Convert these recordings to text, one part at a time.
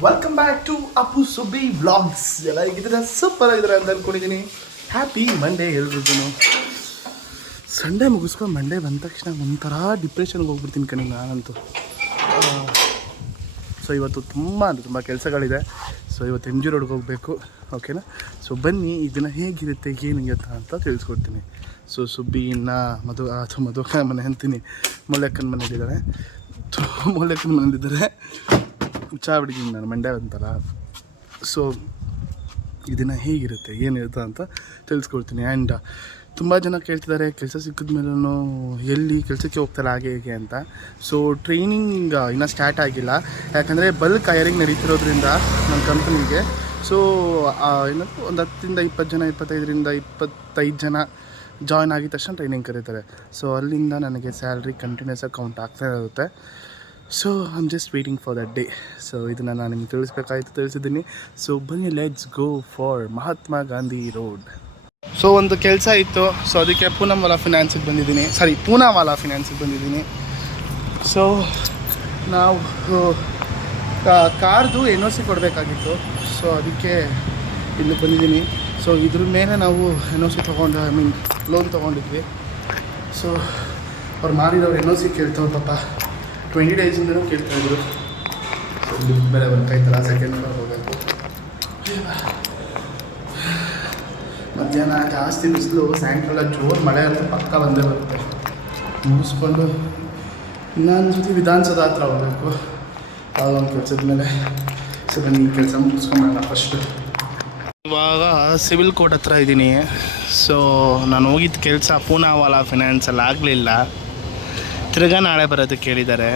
Welcome back to Appu Subbi vlogs. ಎಲ್ಲ ಹೇಗಿದ್ರೆ super ಆಗಿದ್ದಾರೆ ಅಂತ ಅಂದ್ಕೊಂಡಿದ್ದೀನಿ. ಹ್ಯಾಪಿ ಮಂಡೇ ಎಲ್ರಿಗೂ. ಸಂಡೇ ಮುಗಿಸ್ಕೊಂಡು ಮಂಡೇ ಬಂದ ತಕ್ಷಣ ಒಂಥರ ಡಿಪ್ರೆಷನ್ಗೆ ಹೋಗ್ಬಿಡ್ತೀನಿ ಕಣಿ ನಾನಂತೂ. ಸೊ ಇವತ್ತು ತುಂಬ ಕೆಲಸಗಳಿದೆ. ಸೊ ಇವತ್ತು ಎಮ್ ಜಿ ರೋಡ್ಗೆ ಹೋಗಬೇಕು, ಓಕೆನಾ. ಸೊ ಬನ್ನಿ ಈ ದಿನ ಹೇಗಿರುತ್ತೆ ಏನಿರುತ್ತೆ ಅಂತ ತಿಳಿಸ್ಕೊಡ್ತೀನಿ. ಸೊ ಸುಬ್ಬಿ ಇನ್ನು ಮಧುಕ ಮನೆ ಅಂತೀನಿ, ಮೊಲೆಕ್ಕನ ಮನೇಲಿದ್ದಾರೆ. ಮೊಲೆಕ್ಕನ ಮನೇಲಿದ್ದಾರೆ. ಚಹಾ ಬಿಡಿದ್ದೀನಿ ನಾನು, ಮಂಡ್ಯ ಅಂತಲ್ಲ. ಸೊ ಈ ದಿನ ಹೇಗಿರುತ್ತೆ ಏನಿರುತ್ತೆ ಅಂತ ತಿಳಿಸ್ಕೊಡ್ತೀನಿ. ಆ್ಯಂಡ್ ತುಂಬ ಜನ ಕೇಳ್ತಿದ್ದಾರೆ ಕೆಲಸ ಸಿಕ್ಕಿದ ಮೇಲೂ ಎಲ್ಲಿ ಕೆಲಸಕ್ಕೆ ಹೋಗ್ತಾರೆ ಹಾಗೆ ಹೇಗೆ ಅಂತ. ಸೊ ಟ್ರೈನಿಂಗ್ ಇನ್ನೂ ಸ್ಟಾರ್ಟ್ ಆಗಿಲ್ಲ, ಯಾಕಂದರೆ ಬಲ್ಕ್ ಹೈರಿಂಗ್ ನಡೀತಿರೋದ್ರಿಂದ ನನ್ನ ಕಂಪ್ನಿಗೆ. ಸೊ ಏನಂದ್ರೆ ಒಂದು 10-20 ಜನ, 25 ಜನ ಜಾಯ್ನ್ ಆಗಿದ ತಕ್ಷಣ ಟ್ರೈನಿಂಗ್ ಕರೀತಾರೆ. ಸೊ ಅಲ್ಲಿಂದ ನನಗೆ ಸ್ಯಾಲ್ರಿ ಕಂಟಿನ್ಯೂಸ್ ಆಗಿ ಕೌಂಟ್ ಆಗ್ತಾ ಇರುತ್ತೆ. So I am just waiting for that day. So ಇದನ್ನು ನಾನು ನಿಮ್ಗೆ ತಿಳಿಸಿದ್ದೀನಿ. ಸೊ ಬನ್ನಿ, let's go for Mahatma Gandhi road. So ಒಂದು ಕೆಲಸ ಇತ್ತು, ಸೊ ಅದಕ್ಕೆ ಪೂನಾವಾಲಾ ಫಿನಾನ್ಸಿಗೆ ಬಂದಿದ್ದೀನಿ. ಸೊ ನಾವು ಕಾರ್ದು NOC ಕೊಡಬೇಕಾಗಿತ್ತು, ಸೊ ಅದಕ್ಕೆ ಇಲ್ಲಿ ಬಂದಿದ್ದೀನಿ. ಸೊ ಇದ್ರ ಮೇಲೆ ನಾವು NOC ಲೋನ್ ತೊಗೊಂಡಿದ್ವಿ. ಸೊ ಅವ್ರು ಮಾರಿದವ್ರು NOC ಕೇಳ್ತವ್ರು ಪಾಪ. 20 ಡೇಸಿಂದನೂ ಕೇಳ್ತಾಯಿದ್ರು. ಸೊ ದುಡ್ಡು ಬೇರೆ ಬರ್ತಾಯಿತ್ತಲ್ಲ, ಸೆಕೆಂಡ್ ಫ್ಲೋರ್ ಹೋಗಬೇಕು. ಮಧ್ಯಾಹ್ನ ಜಾಸ್ತಿ ಬಿಸಿಲು, ಸಾಯಂಕಾಲ ಜೋರು ಮಳೆ ಅಂತ ಪಕ್ಕ ಬಂದೇ ಬರುತ್ತೆ. ಮುಗಿಸ್ಕೊಂಡು ಇನ್ನೊಂದು ಜೊತೆ ವಿಧಾನಸೌಧ ಹತ್ರ ಹೋಗಬೇಕು ಯಾವುದೋ ಒಂದು ಕೆಲಸದ ಮೇಲೆ. ಸೊ ಬನ್ನಿ ಕೆಲಸ ಮುಗಿಸ್ಕೊಂಬರೋಣ ಫಸ್ಟು. ಇವಾಗ ಸಿವಿಲ್ ಕೋರ್ಟ್ ಹತ್ರ ಇದ್ದೀನಿ. ಸೊ ನಾನು ಹೋಗಿದ್ದ ಕೆಲಸ ಪೂನಾವಾಲಾ ಫಿನಾನ್ಸಲ್ಲಿ ಆಗಲಿಲ್ಲ. ತಿರ್ಗಾ ನಾಳೆ ಬರೋದಕ್ಕೆ ಕೇಳಿದ್ದಾರೆ.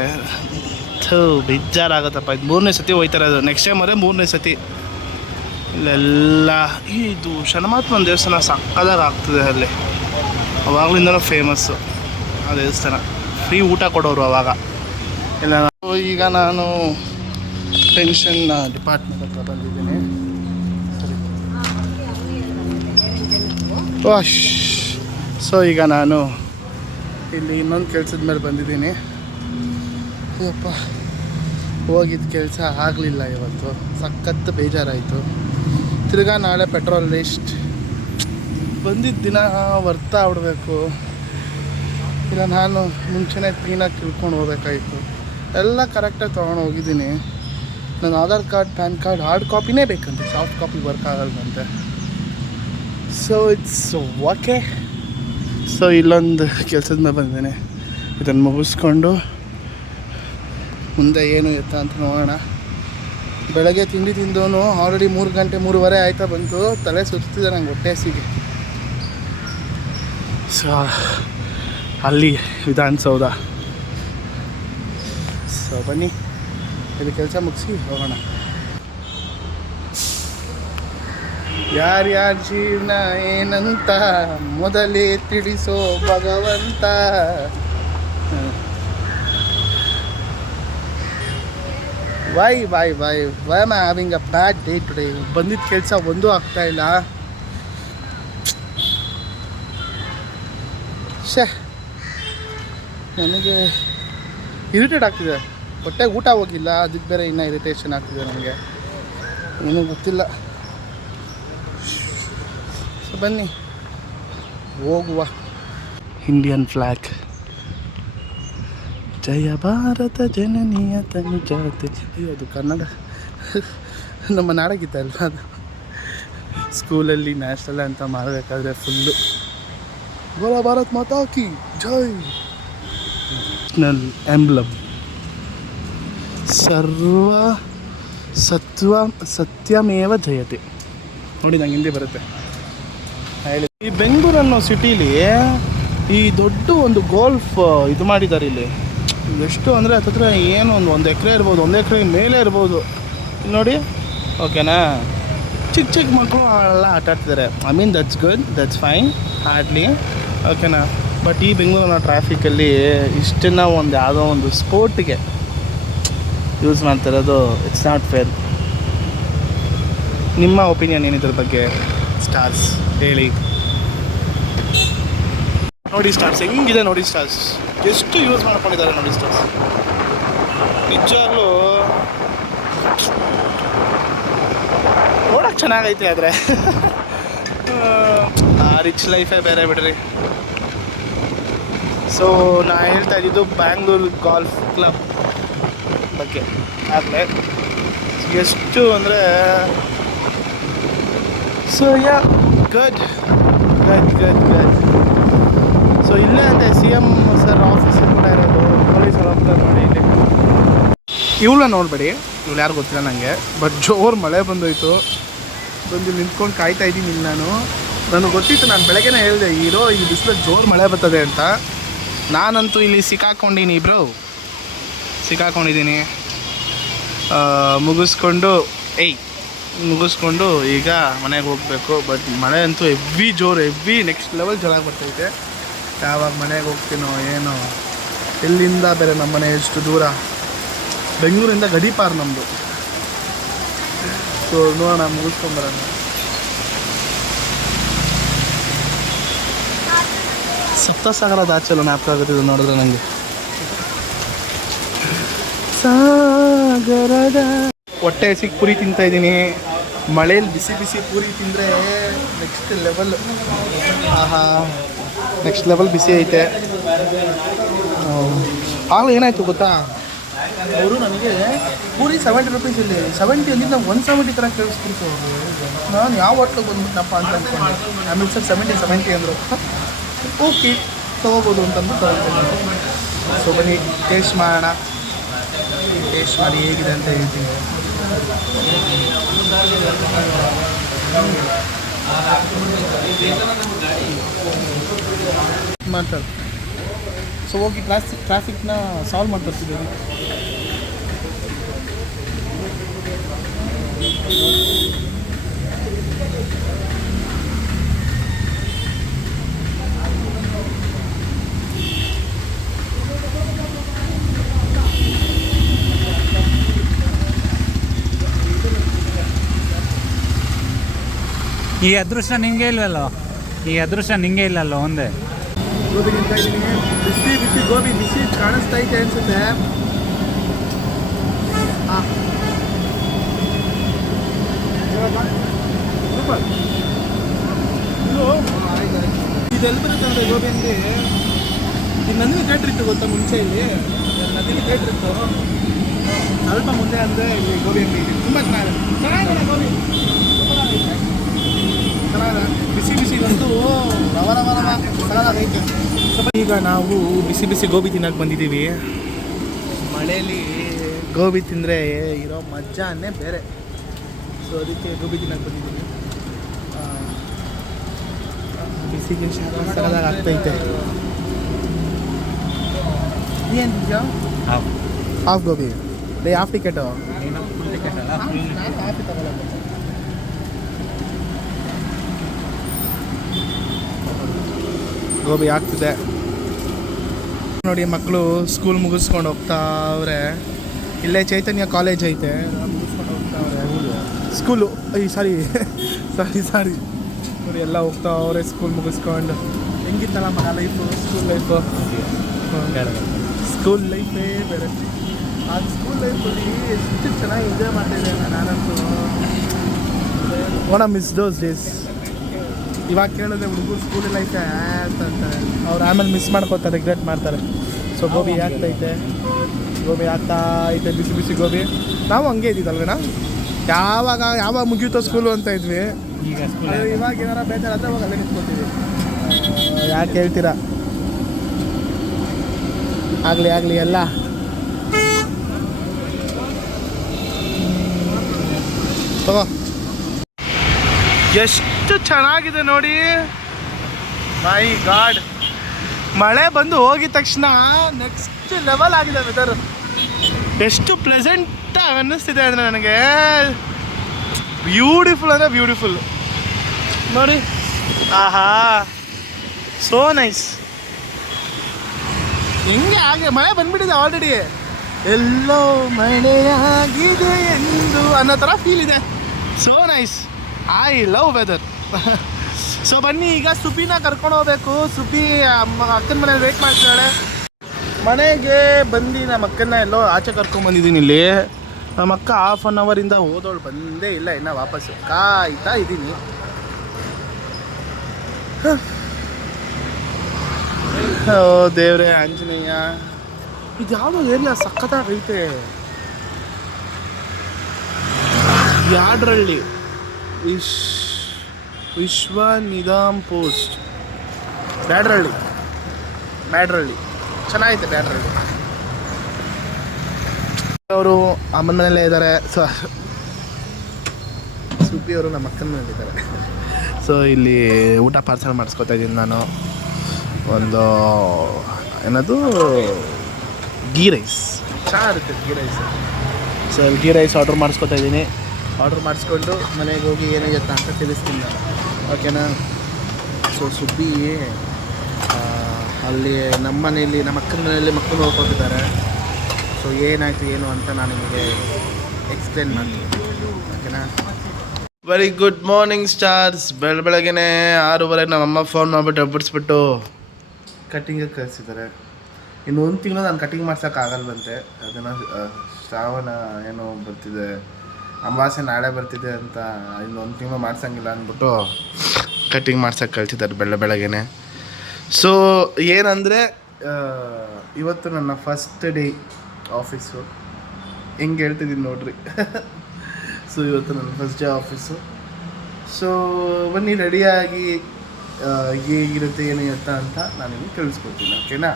ಬೇಜಾರಾಗುತ್ತಪ್ಪ. ಇದು 3ನೇ ಸತಿ ಹೋಯ್ತಾರೆ. ಅದು ನೆಕ್ಸ್ಟ್ ಟೈಮ್ ಅದೇ 3ನೇ ಸತಿ. ಇಲ್ಲೆಲ್ಲ ಇದು ಶನಮಾತ್ಮನ ದೇವಸ್ಥಾನ ಸಕ್ಕದಾಗಿ ಆಗ್ತದೆ ಅಲ್ಲಿ. ಅವಾಗಲಿಂದನೂ ಫೇಮಸ್ಸು ಆ ದೇವಸ್ಥಾನ. ಫ್ರೀ ಊಟ ಕೊಡೋರು ಅವಾಗ ಇಲ್ಲ. ಈಗ ನಾನು ಪೆನ್ಷನ್ ಡಿಪಾರ್ಟ್ಮೆಂಟ್ ಹತ್ರ ಬಂದಿದ್ದೀನಿ. ಸರಿ. ವಾಶ್. ಸೊ ಈಗ ನಾನು ಇಲ್ಲಿ ಇನ್ನೊಂದು ಕೆಲಸದ ಮೇಲೆ ಬಂದಿದ್ದೀನಿ. ಅಯ್ಯಪ್ಪ, ಹೋಗಿದ್ದ ಕೆಲಸ ಆಗಲಿಲ್ಲ ಇವತ್ತು. ಸಖತ್ತು ಬೇಜಾರಾಯಿತು. ತಿರ್ಗಾ ನಾಳೆ ಪೆಟ್ರೋಲ್ ವೇಸ್ಟ್. ಬಂದಿದ್ದ ದಿನ ವರ್ತ ಆಗ್ಬಿಡ್ಬೇಕು. ಇಲ್ಲ ನಾನು ಮುಂಚೆನೇ ಕ್ಲೀನಾಗಿ ತಿಳ್ಕೊಂಡು ಹೋಗ್ಬೇಕಾಯಿತು. ಎಲ್ಲ ಕರೆಕ್ಟಾಗಿ ತೊಗೊಂಡು ಹೋಗಿದ್ದೀನಿ. ನನ್ನ Aadhaar card, PAN card hard ಕಾಪಿನೇ ಬೇಕಂತೆ, ಸಾಫ್ಟ್ ಕಾಪಿ ವರ್ಕ್ ಆಗಲ್ವಂತೆ. So it's okay. ಸೊ ಇಲ್ಲೊಂದು ಕೆಲಸದ ಮೇಲೆ ಬಂದಿದ್ದೀನಿ. ಇದನ್ನು ಮುಗಿಸ್ಕೊಂಡು ಮುಂದೆ ಏನು ಎತ್ತ ಅಂತ ನೋಡೋಣ. ಬೆಳಗ್ಗೆ ತಿಂಡಿ ತಿಂದವನು ಆಲ್ರೆಡಿ 3 ಗಂಟೆ 3:15 ಆಯ್ತಾ ಬಂತು. ತಲೆ ಸುತ್ತಿದೆ ನಂಗೆ ಹೊಟ್ಟೆ ಹಸಿಗೆ. ಸೊ ಅಲ್ಲಿ ವಿಧಾನಸೌಧ. ಸೊ ಬನ್ನಿ ಇದು ಕೆಲಸ ಮುಗಿಸಿ ಹೋಗೋಣ. ಯಾರ್ಯಾರ ಜೀವನ ಏನಂತ ಮೊದಲೇ ತಿಳಿಸೋ ಭಗವಂತ. Why am I having a bad day today. ಬಂದಿದ್ದ ಕೆಲಸ ಒಂದೂ ಆಗ್ತಾಯಿಲ್ಲ. ನನಗೆ ಇರಿಟೇಟ್ ಆಗ್ತಿದೆ. ಹೊಟ್ಟೆಗೆ ಊಟ ಹೋಗಿಲ್ಲ, ಅದಕ್ಕೆ ಬೇರೆ ಇನ್ನೂ ಇರಿಟೇಷನ್ ಆಗ್ತಿದೆ ನನಗೆ. ಏನೂ ಗೊತ್ತಿಲ್ಲ. ಸೊ ಬನ್ನಿ ಹೋಗುವ. Indian flag. ಜಯ ಭಾರತ ಜನನೀಯ ತನುಜಾತೆ. ಅದು ಕನ್ನಡ ನಮ್ಮ ನಾಡಗೀತ ಅಲ್ವಾ ಅದು. ಸ್ಕೂಲಲ್ಲಿ ನ್ಯಾಷನಲ್ ಅಂತ ಮಾಡಬೇಕಾದ್ರೆ ಫುಲ್ಲು ಬೋಲ ಭಾರತ್ ಮಾತಾ ಕಿ ಜೈ. National emblem. ಸತ್ಯಮೇವ ಜಯತೆ. ನೋಡಿ ನಂಗೆ ಹಿಂದಿ ಬರುತ್ತೆ. ಈ ಬೆಂಗಳೂರು ಅನ್ನೋ ಸಿಟೀಲಿ ಈ ದೊಡ್ಡ ಒಂದು ಗೋಲ್ಫ್ ಇದು ಮಾಡಿದ್ದಾರೆ ಇಲ್ಲಿ. ಎಷ್ಟು ಅಂದರೆ ಹತ್ತಿರ ಏನು ಒಂದು ಎಕರೆ ಇರ್ಬೋದು, 1 ಎಕರೆ ಮೇಲೆ ಇರ್ಬೋದು. ಇಲ್ಲಿ ನೋಡಿ, ಓಕೆನಾ. ಚಿಕ್ಕ ಮಕ್ಕಳು ಎಲ್ಲ ಆಟ ಆಡ್ತಿದ್ದಾರೆ. I mean that's good, that's fine, hardly, ಓಕೆನಾ. ಬಟ್ ಈ ಬೆಂಗಳೂರಿನ ಟ್ರಾಫಿಕಲ್ಲಿ ಇಷ್ಟನ್ನು ಯಾವುದೋ ಒಂದು ಸ್ಪೋರ್ಟಿಗೆ ಯೂಸ್ ಮಾಡ್ತಿರೋದು ಇಟ್ಸ್ ನಾಟ್ ಫೇರ್. ನಿಮ್ಮ ಒಪಿನಿಯನ್ ಏನಿದ್ರ ಬಗ್ಗೆ ಸ್ಟಾರ್ಸ್ ಹೇಳಿ. ನೋಡಿ ಸ್ಟಾರ್ಸ್ ಹೆಂಗಿದೆ, ನೋಡಿ ಸ್ಟಾರ್ಸ್ ಎಷ್ಟು ಯೂಸ್ ಮಾಡ್ಕೊಂಡಿದ್ದಾರೆ ನೋಡಿ ಸ್ಟಾರ್ಸ್. ನಿಜವಾಗ್ಲೂ ಚೆನ್ನಾಗೈತೆ. ಆದರೆ ರಿಚ್ ಲೈಫೇ ಬೇರೆ ಬಿಡ್ರಿ. ಸೊ ನಾ ಹೇಳ್ತಾ ಇದ್ದಿದ್ದು ಬ್ಯಾಂಗ್ಳೂರು ಗಾಲ್ಫ್ ಕ್ಲಬ್ ಬಗ್ಗೆ. ಆಗಲೇ ಎಷ್ಟು ಅಂದರೆ so yeah good good good good. So ಇಲ್ಲೇ ಅಂತೆ CM ಸರ್ ಆಫೀಸ್ ಕೂಡ ಇರೋದು. ಪೊಲೀಸರು ಹೋಗ್ತಾರೆ ನೋಡಿ ಇಲ್ಲಿ. ಇವಳನ್ನ ನೋಡಬೇಡಿ, ಇವಳು ಯಾರು ಗೊತ್ತಿಲ್ಲ ನನಗೆ. ಬಟ್ ಜೋರು ಮಳೆ ಬಂದೋಯ್ತು. ಬಂದು ನಿಂತ್ಕೊಂಡು ಕಾಯ್ತಾ ಇದ್ದೀನಿ ಇಲ್ಲಿ ನನಗೆ ಗೊತ್ತಿತ್ತು. ನಾನು ಬೆಳಗ್ಗೆನೇ ಹೇಳಿದೆ ಈ ಬಿಸಿಲಲ್ಲಿ ಜೋರು ಮಳೆ ಬರ್ತದೆ ಅಂತ. ನಾನಂತೂ ಇಲ್ಲಿ ಸಿಕ್ಕಾಕೊಂಡಿದ್ದೀನಿ. ಮುಗಿಸ್ಕೊಂಡು ಈಗ ಮನೆಗೆ ಹೋಗಬೇಕು. ಬಟ್ ಮಳೆ ಅಂತೂ ಹೆವಿ ನೆಕ್ಸ್ಟ್ ಲೆವೆಲ್ ಚೆನ್ನಾಗಿ ಬರ್ತೈತೆ. ಯಾವಾಗ ಮನೆಗೆ ಹೋಗ್ತೀನೋ ಏನೋ. ಎಲ್ಲಿಂದ ಬೇರೆ ನಮ್ಮ ಮನೆ ಎಷ್ಟು ದೂರ, ಬೆಂಗಳೂರಿಂದ ಗಡೀಪಾರು ನಮ್ಮದು. ಸೊ ನೋಡೋಣ, ಮುಗಿಸ್ಕೊಂಬರೋಣ. ಸಪ್ತಸಾಗರದ ಆಚೆಲ್ಲ ಜ್ಞಾಪಕ ಆಗುತ್ತಿದ್ದು ನೋಡಿದ್ರೆ ನನಗೆ. ಸಾಗರದ ಹೊಟ್ಟೆ ಹಸಿಗೆ ಪೂರಿ ತಿಂತಾಯಿದ್ದೀನಿ. ಮಳೇಲಿ ಬಿಸಿ ಪೂರಿ ತಿಂದರೆ ನೆಕ್ಸ್ಟ್ ಲೆವೆಲ್. ನೆಕ್ಸ್ಟ್ ಲೆವೆಲ್ ಬಿಸಿ ಐತೆ. ಆಗ ಏನಾಯಿತು ಗೊತ್ತಾ, ಅವರು ನನಗೆ ಪೂರಿ 70 ರೂಪೀಸ್ ಇಲ್ಲಿ 70 ಅಲ್ಲಿ ನಾವು 170 ಥರ ಕೇಳಿಸ್ತಿತ್ತು. ನಾನು ಯಾವ ಹೋಟ್ಲಿಗೆ ಬಂದ್ಬಿಟ್ಟನಪ್ಪ ಅಂತ ಅಂದ್ಕೊಂಡೆ. ಆಮೇಲೆ ಸರ್ 70 ಅಂದರು. ಓಕೆ ತೊಗೋಬೋದು ಅಂತಂದು ತೊಗೊಳ್ತೀನಿ. ಸೊ ಬನ್ನಿ ಟೇಸ್ಟ್ ಮಾಡೋಣ. ಟೇಸ್ಟ್ ಮಾಡಿ ಹೇಗಿದೆ ಅಂತ ಹೇಳ್ತೀನಿ. ಮಾಡ್ತಾರೆ. ಸೊ ಹೋಗಿ ಟ್ರಾಫಿಕ್ನ ಸಾಲ್ವ್ ಮಾಡ್ತಿರ್ತಿದ್ದೀವಿ. ಈ ಅದೃಷ್ಟ ನಿಂಗೆ ಇಲ್ಲಲ್ಲೋ ಒಂದೇ. ಗೋಬಿ ತಿಂತಾ ಇದ್ದೀನಿ. ಬಿಸಿ ಗೋಬಿ ಬಿಸಿ ಕಾಣಿಸ್ತಾ ಐತೆ ಅನ್ಸುತ್ತೆ. ಸೂಪರ್. ಇದೆಲ್ಲ ಬರುತ್ತೆ ಗೋಬಿ ಅಂಗಡಿ. ಇದು ನಂದಿನಿ ಥಿಯೇಟ್ರ್ ಇತ್ತು ಗೊತ್ತಾ ಮುಂಚೆ. ಇಲ್ಲಿ ನಂದಿನಿ ಥಿಯೇಟ್ರ್ ಇತ್ತು ಸ್ವಲ್ಪ ಮುಂದೆ ಅಂದರೆ ಇಲ್ಲಿ ಗೋಬಿ ಅಂಗಡಿ ಇದೆ. ತುಂಬ ಚೆನ್ನಾಗಿದೆ ಗೋಬಿ. ಬಿಸಿ ಬಂದು ರವ ಚೆನ್ನಾಗೈತೆ. ಈಗ ನಾವು ಬಿಸಿ ಗೋಬಿ ತಿನ್ನೋಕೆ ಬಂದಿದ್ದೀವಿ. ಮಳೆಯಲ್ಲಿ ಗೋಬಿ ತಿಂದರೆ ಇರೋ ಮಜಾನೇ ಬೇರೆ. ಸೊ ಅದಕ್ಕೆ ಗೋಬಿ ತಿನ್ನೋಕೆ ಬಂದಿದ್ದೀವಿ. ಬಿಸಿಗೆ ಸರದಾಗ ಆಗ್ತೈತೆ. ಏನು half gobi half ticket. Half ತಗೊಳ್ಳೋದು. ಗೋಬಿ ಆಗ್ತಿದೆ ನೋಡಿ. ಮಕ್ಕಳು ಸ್ಕೂಲ್ ಮುಗಿಸ್ಕೊಂಡು ಹೋಗ್ತಾವ್ರೆ. ಇಲ್ಲೇ ಚೈತನ್ಯ ಕಾಲೇಜ್ ಐತೆ, ಮುಗಿಸ್ಕೊಂಡು ಹೋಗ್ತಾವ್ರೆ ಸ್ಕೂಲು. ಸಾರಿ ನೋಡಿ ಎಲ್ಲ ಹೋಗ್ತಾವ್ರೆ ಸ್ಕೂಲ್ ಮುಗಿಸ್ಕೊಂಡು. ಹೆಂಗಿತ್ತಲ್ಲ ಮಗ ಲೈಫು, ಸ್ಕೂಲ್ ಲೈಫೇ ಬೇರೆ. ಆ ಸ್ಕೂಲ್ ಲೈಫಲ್ಲಿ ಎಷ್ಟು ಚೆನ್ನಾಗಿ ಎಂಜಾಯ್ ಮಾಡ್ತಾಯಿದ್ದೆ ನಾನಂತೂ. One miss those days. ಇವಾಗ ಕೇಳಿದ್ರೆ ಹುಡುಗರು ಸ್ಕೂಲ್ ಲೈಫೇ ಅಂತಾರೆ. ಅವ್ರು ಆಮೇಲೆ ಮಿಸ್ ಮಾಡ್ಕೋತಾರೆ, ರಿಗ್ರೆಟ್ ಮಾಡ್ತಾರೆ. ಸೊ ಗೋಬಿ ಆಗ್ತೈತೆ ಬಿಸಿ ಗೋಬಿ. ನಾವು ಹಂಗೆ ಇದ್ದಿದ್ದಲ್ವೇಣ, ಯಾವಾಗ ಮುಗಿಯುತ್ತೋ ಸ್ಕೂಲು ಅಂತ ಇದ್ವಿ. ಇವಾಗ ಏನಾರ ಬೇಜಾರಾದರೆ ಅವಾಗ ಅಲ್ಲೇ ನಿಂತ್ಕೊತೀವಿ. ಯಾಕೆ ಹೇಳ್ತೀರಾ? ಆಗಲಿ ಎಲ್ಲ ತಗೋ. ಎಷ್ಟು ಚೆನ್ನಾಗಿದೆ ನೋಡಿ. ಮೈ ಗಾಡ್, ಮಳೆ ಬಂದು ಹೋಗಿದ ತಕ್ಷಣ ನೆಕ್ಸ್ಟ್ ಲೆವೆಲ್ ಆಗಿದೆ ವೆದರ್. ಎಷ್ಟು ಪ್ಲೆಸೆಂಟಾಗಿ ಅನ್ನಿಸ್ತಿದೆ ಅಂದರೆ ನನಗೆ. ಬ್ಯೂಟಿಫುಲ್ ಅಂದರೆ ಬ್ಯೂಟಿಫುಲ್ ನೋಡಿ. So nice. ಹೆಂಗೆ ಹಾಗೆ ಮಳೆ ಬಂದ್ಬಿಟ್ಟಿದೆ ಆಲ್ರೆಡಿ. ಎಲ್ಲೋ ಮಳೆಯಾಗಿದೆ ಎಂದು ಅನ್ನೋ ಥರ ಫೀಲ್ ಇದೆ. So nice. I love weather. So ಬನ್ನಿ ಈಗ ಸುಪಿನ ಕರ್ಕೊಂಡು ಹೋಗ್ಬೇಕು. ಸುಪಿ ಅಕ್ಕನ ಮನೇಲಿ ವೇಟ್ ಮಾಡ್ತಿದ್ದಾಳೆ. ಮನೆಗೆ ಬಂದು ನಮ್ಮ ಅಕ್ಕನ ಎಲ್ಲೋ ಆಚೆ ಕರ್ಕೊಂಡ್ಬಂದಿದ್ದೀನಿ ಇಲ್ಲಿ. ನಮ್ಮ ಅಕ್ಕ ½ ಇಂದ ಹೋದವಳು ಬಂದೇ ಇಲ್ಲ, ಇನ್ನು ವಾಪಸ್ಸು ಕಾಯ್ತಾ ಇದ್ದೀನಿ. ಓ ದೇವ್ರೆ ಆಂಜನೇಯ, ಇದು ಯಾವುದೋ ಏರಿಯಾ ಸಖತ್ತಾಗೈತೆ. ಯಾಡ್ರಳ್ಳಿ ವಿಶ್ವ ನಿಧಾಮ್ ಪೋಸ್ಟ್, ಬ್ಯಾಡ್ರಳ್ಳಿ ಚೆನ್ನಾಗೈತೆ ಬ್ಯಾಡ್ರಳ್ಳಿ. ಅವರು ಅಮ್ಮನ ಮನೇಲೇ ಇದ್ದಾರೆ. ಸುಬ್ಬಿ ಅವರು ನಮ್ಮ ಅಕ್ಕನ ಮನೇಲಿದ್ದಾರೆ. ಸೊ ಇಲ್ಲಿ ಊಟ ಪಾರ್ಸಲ್ ಮಾಡಿಸ್ಕೊತಾ ಇದ್ದೀನಿ ನಾನು. ಒಂದು ಏನದು ಗೀ ರೈಸ್, ಚೆನ್ನಾಗಿರುತ್ತೆ ghee rice. So ghee rice order ಮಾಡಿಸ್ಕೊತಾ ಇದ್ದೀನಿ. ಆರ್ಡ್ರ್ ಮಾಡಿಸ್ಕೊಂಡು ಮನೆಗೆ ಹೋಗಿ ಏನಾಗುತ್ತೆ ಅಂತ ತಿಳಿಸ್ತೀನಿ ನಾನು, ಓಕೆನಾ. ಸೊ ಸುಬ್ಬಿ ಅಲ್ಲಿ ನಮ್ಮ ಮನೆಯಲ್ಲಿ, ನಮ್ಮ ಅಕ್ಕನ ಮನೆಯಲ್ಲಿ ಮಕ್ಕಳು ನೋಡ್ಕೊತಿದ್ದಾರೆ. ಸೊ ಏನಾಯಿತು ಏನು ಅಂತ ನಾನು ನಿಮಗೆ ಎಕ್ಸ್ಪ್ಲೇನ್ ಮಾಡ್ತೀನಿ, ಓಕೆನಾ. Very good morning stars. ಬೆಳಗ್ಗೆನೇ 6:30 ನಮ್ಮಮ್ಮ ಫೋನ್ ಮಾಡಿಬಿಟ್ಟು ಹಬ್ಬಿಡ್ಸ್ಬಿಟ್ಟು ಕಟ್ಟಿಂಗಿಗೆ ಕಳಿಸಿದ್ದಾರೆ. ಇನ್ನು 1 ತಿಂಗಳು ನಾನು ಕಟ್ಟಿಂಗ್ ಮಾಡ್ಸೋಕ್ಕಾಗಲ್ವಂತೆ. ಅದನ್ನು ಶ್ರಾವಣ ಏನೋ ಬರ್ತಿದೆ, ಅಮಾವಾಸ್ಯೆ ನಾಳೆ ಬರ್ತಿದೆ ಅಂತ, ಇನ್ನು 1 ತಿಂಗಳು ಮಾಡ್ಸೋಂಗಿಲ್ಲ ಅಂದ್ಬಿಟ್ಟು ಕಟ್ಟಿಂಗ್ ಮಾಡ್ಸೋಕ್ಕೆ ಕಳಿಸಿದ್ದಾರೆ ಬೆಳಗ್ಗೆನೇ. ಸೊ ಏನಂದರೆ ಇವತ್ತು ನನ್ನ ಫಸ್ಟ್ ಡೇ ಆಫೀಸು. ಹೆಂಗೆ ಹೇಳ್ತಿದ್ದೀನಿ ನೋಡ್ರಿ. ಸೊ ಇವತ್ತು ನನ್ನ ಫಸ್ಟ್ ಡೇ ಆಫೀಸು. ಸೊ ಬನ್ನಿ ರೆಡಿಯಾಗಿ ಹೇಗಿರುತ್ತೆ ಏನಿರುತ್ತೆ ಅಂತ ನಾನು ನಿಮಗೆ ತಿಳಿಸ್ಕೊಡ್ತೀನಿ, ಓಕೆನಾ.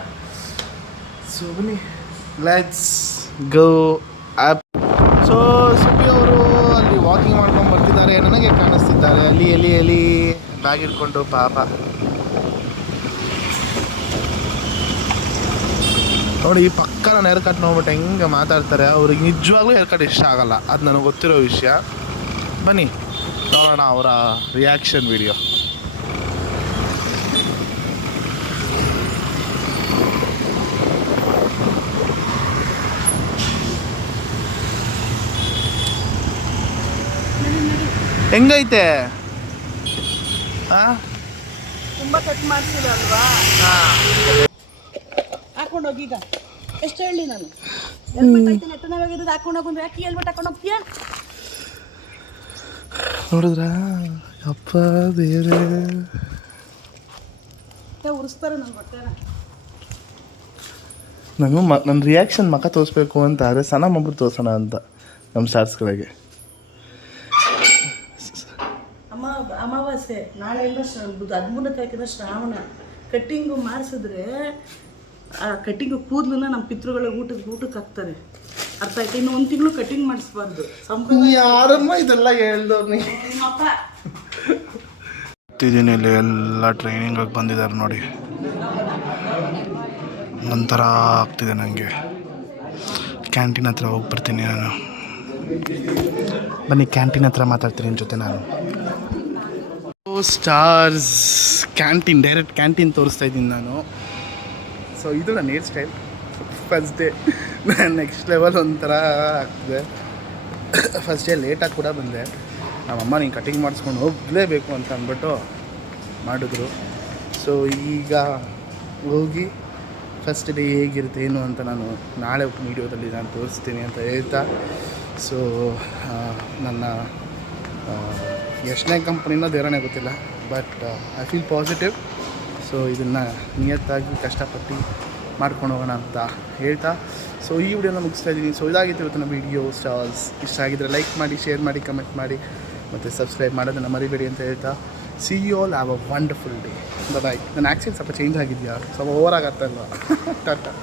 ಸೊ ಬನ್ನಿ let's go app. So Subbi ಅವರು ಅಲ್ಲಿ ವಾಕಿಂಗ್ ಮಾಡ್ಕೊಂಡು ಬರ್ತಿದ್ದಾರೆ, ನನಗೆ ಕಾಣಿಸ್ತಿದ್ದಾರೆ ಎಲ್ಲಿ ಬ್ಯಾಗ್ ಇಟ್ಕೊಂಡು. ಪಾಪ ನೋಡಿ, ಈ ಪಕ್ಕ ನಾನು ಹೇರ್ ಕಟ್ ನೋಡ್ಬಿಟ್ಟು ಹೆಂಗೆ ಮಾತಾಡ್ತಾರೆ. ಅವ್ರಿಗೆ ನಿಜವಾಗ್ಲೂ ಹೇರ್ ಕಟ್ ಇಷ್ಟ ಆಗಲ್ಲ, ಅದು ನನಗೆ ಗೊತ್ತಿರೋ ವಿಷಯ. ಬನ್ನಿ ನೋಡೋಣ ಅವರ ರಿಯಾಕ್ಷನ್ ವಿಡಿಯೋ. ಹೆಂಗೈತೆ? ತುಂಬ ಕಟ್ ಮಾಡ್ತೀರಲ್ವಾ, ಹಾಕೊಂಡೋಗಿ. ಈಗ ಎಷ್ಟು ಹೇಳಿ ನಾನು ಹೆಲ್ಮೆಟ್ ಹಾಕಿ ನೆಟ್ಟನಾಗಿರೋದು ಹಾಕೊಂಡೋಗಿ, ಯಾಕೆ ಹೆಲ್ಮೆಟ್ ಹಾಕೊಂಡು ಹೋಗ್ತೀಯ? ನೋಡಿದ್ರ ಅಪ್ಪ ಬೇರೆ ಉರಿಸ್ತಾರೆ ನನ್ನ ಬಟ್ಟೆನ. ನನ್ನ ರಿಯಾಕ್ಷನ್ ಮಕ್ಕ ತೋರಿಸ್ಬೇಕು ಅಂತ, ಆದರೆ ಸಣ್ಣ ಮಬ್ಬರು ತೋರ್ಸೋಣ ಅಂತ ನಮ್ಮ ಸ್ಟಾರ್ಸ್ಗಳಿಗೆ. ಅಮಾವಾಸ್ಯೆ ನಾಳೆಯಿಂದ 13ನೇ ತಾರೀಕಿಂದ ಶ್ರಾವಣ. ಕಟ್ಟಿಂಗು ಮಾಡಿಸಿದ್ರೆ ಆ ಕಟ್ಟಿಂಗು ಕೂದಲನ್ನ ನಮ್ಮ ಪಿತೃಗಳಿಗೆ ಊಟಕ್ಕೆ ಹಾಕ್ತಾರೆ, ಅರ್ಥ ಆಯ್ತು. ಇನ್ನು 1 ತಿಂಗಳು ಕಟ್ಟಿಂಗ್ ಮಾಡಿಸ್ಬಾರ್ದು. ಯಾರಮ್ಮ ಇದೆಲ್ಲ ಹೇಳ್ದವ್ರು ನಿಮ್ಮಪ್ಪ. ಇಲ್ಲಿ ಎಲ್ಲ ಟ್ರೈನಿಂಗಾಗಿ ಬಂದಿದ್ದಾರೆ ನೋಡಿ. ಒಂಥರ ಆಗ್ತಿದೆ ನನಗೆ. ಕ್ಯಾಂಟೀನ್ ಹತ್ರ ಹೋಗ್ಬರ್ತೀನಿ ನಾನು. ಬನ್ನಿ ಕ್ಯಾಂಟೀನ್ ಹತ್ರ ಮಾತಾಡ್ತೀನಿ ನಿಮ್ಮ ಜೊತೆ ನಾನು. ಸ್ಟಾರ್ಸ್ ಕ್ಯಾಂಟೀನ್, ಡೈರೆಕ್ಟ್ ಕ್ಯಾಂಟೀನ್ ತೋರಿಸ್ತಾ ಇದ್ದೀನಿ ನಾನು. ಸೊ ಇದು ನನ್ನ hair style first day. Next level ಒಂಥರ ಆಗ್ತಿದೆ. ಫಸ್ಟ್ ಡೇ ಲೇಟಾಗಿ ಕೂಡ ಬಂದೆ. ನಮ್ಮಮ್ಮ ನೀನು ಕಟಿಂಗ್ ಮಾಡಿಸ್ಕೊಂಡು ಹೋಗಲೇಬೇಕು ಅಂತ ಅಂದ್ಬಿಟ್ಟು ಮಾಡಿದ್ರು. ಸೊ ಈಗ ಹೋಗಿ ಫಸ್ಟ್ ಡೇ ಹೇಗಿರುತ್ತೆ ಏನು ಅಂತ ನಾನು ನಾಳೆ ವೀಡಿಯೋದಲ್ಲಿ ನಾನು ತೋರಿಸ್ತೀನಿ ಅಂತ ಹೇಳ್ತಾ. ಸೊ ನನ್ನ ಎಷ್ಟನೇ ಕಂಪ್ನಿನೋ ದೇವರೇ ಗೊತ್ತಿಲ್ಲ, but I feel positive. So ಇದನ್ನು ನಿಯತ್ತಾಗಿ ಕಷ್ಟಪಟ್ಟು ಮಾಡ್ಕೊಂಡು ಹೋಗೋಣ ಅಂತ ಹೇಳ್ತಾ ಸೊ ಈ ವಿಡಿಯೋನ ಮುಗಿಸ್ತಾ ಇದ್ದೀನಿ. ಸೊ ಇದಾಗಿತ್ತು ಇವತ್ತಿನ ವೀಡಿಯೋ ಸ್ಟಾರ್ಸ್. ಇಷ್ಟ ಆಗಿದ್ದರೆ ಲೈಕ್ ಮಾಡಿ, ಶೇರ್ ಮಾಡಿ, ಕಮೆಂಟ್ ಮಾಡಿ ಮತ್ತು ಸಬ್ಸ್ಕ್ರೈಬ್ ಮಾಡೋದನ್ನು ಮರಿಬೇಡಿ ಅಂತ ಹೇಳ್ತಾ see you all have a wonderful day. Bye. ನನ್ನ ಆ್ಯಕ್ಸೆಂಟ್ ಸ್ವಲ್ಪ ಚೇಂಜ್ ಆಗಿದೆಯಾ, ಸ್ವಲ್ಪ ಓವರ್ ಆಗತ್ತಲ್ವ? ಟಾಟಾ.